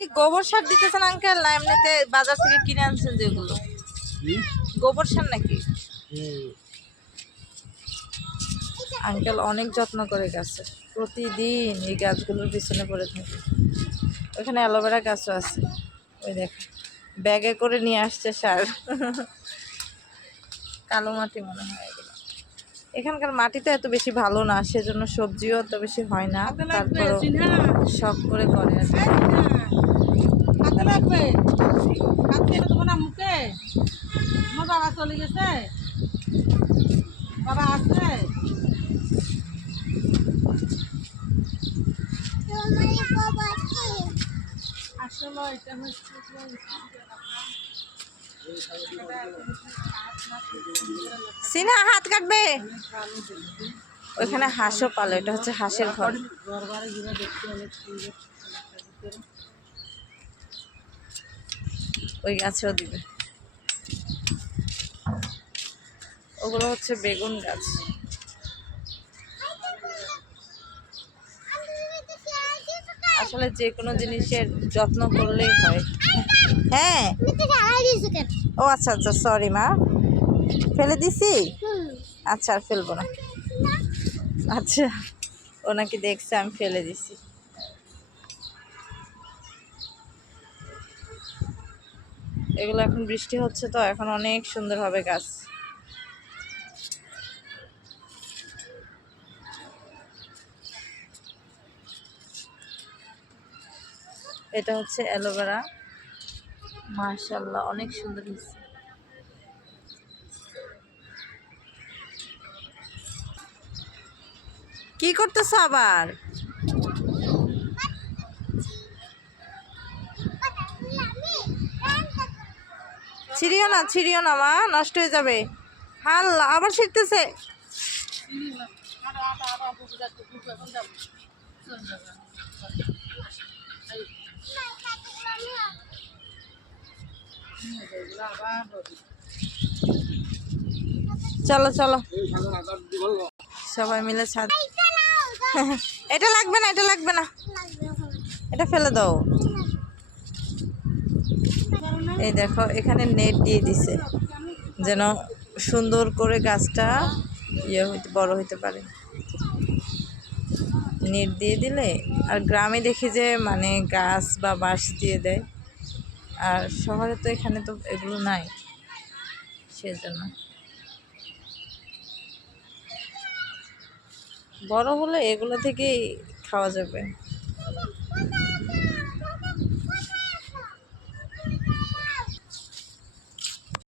গোবর সার দিতেছেন আঙ্কেল না এমনিতে বাজার থেকে কিনে আনছেন যেগুলো গোবর সার নাকি? আঙ্কেল অনেক যত্ন করে গাছে, প্রতিদিন এই গাছগুলোর পিছনে পড়ে থাকে। ওখানে অ্যালোভেরা গাছও আছে, ওই দেখ ব্যাগে করে নিয়ে আসছে সার। কালো মাটি মনে হয় এগুলো। এখানকার মাটি তো এত বেশি ভালো না, সেজন্য সবজিও এত বেশি হয় না, তারপর শখ করে করে আর মুখে আমার বাবা চলে গেছে, বাবা আসছে আসলে এটা হচ্ছে সিনা হাত কাটবে। ওইখানে হাঁসও পালো, এটা হচ্ছে হাঁসের ঘর। ওই গাছেও দিবে। ওগুলো হচ্ছে বেগুন গাছ। আসলে যে কোনো জিনিসের যত্ন করলেই হয়। হ্যাঁ ও আচ্ছা আচ্ছা, সরি মা, ফেলে দিছি। আচ্ছা আর ফেলবো না। আচ্ছা ও নাকি দেখছে আমি ফেলে দিছি। এগুলো এখন বৃষ্টি হচ্ছে তো এখন অনেক সুন্দর হবে গাছ। এটা হচ্ছে অ্যালোভেরা, মাশাআল্লাহ অনেক সুন্দর হয়েছে। কি করতেছ আবার? ছিড়িও না মা, নষ্ট হয়ে যাবে। হাল আবার ছিড়তেছে। চলো চলো সবাই মিলে ছাদ। এটা লাগবে না, এটা লাগবে না, এটা ফেলে দাও। এই দেখো এখানে নেট দিয়ে দিছে যেন সুন্দর করে গাছটা বড় হইতে পারে। নেট দিয়ে দিলে, আর গ্রামে দেখি যে মানে গাছ বা বাঁশ দিয়ে দেয়, আর শহরে তো এখানে তো এগুলো নাই, সেজন্য বড় হলে এগুলো থেকেই খাওয়া যাবে।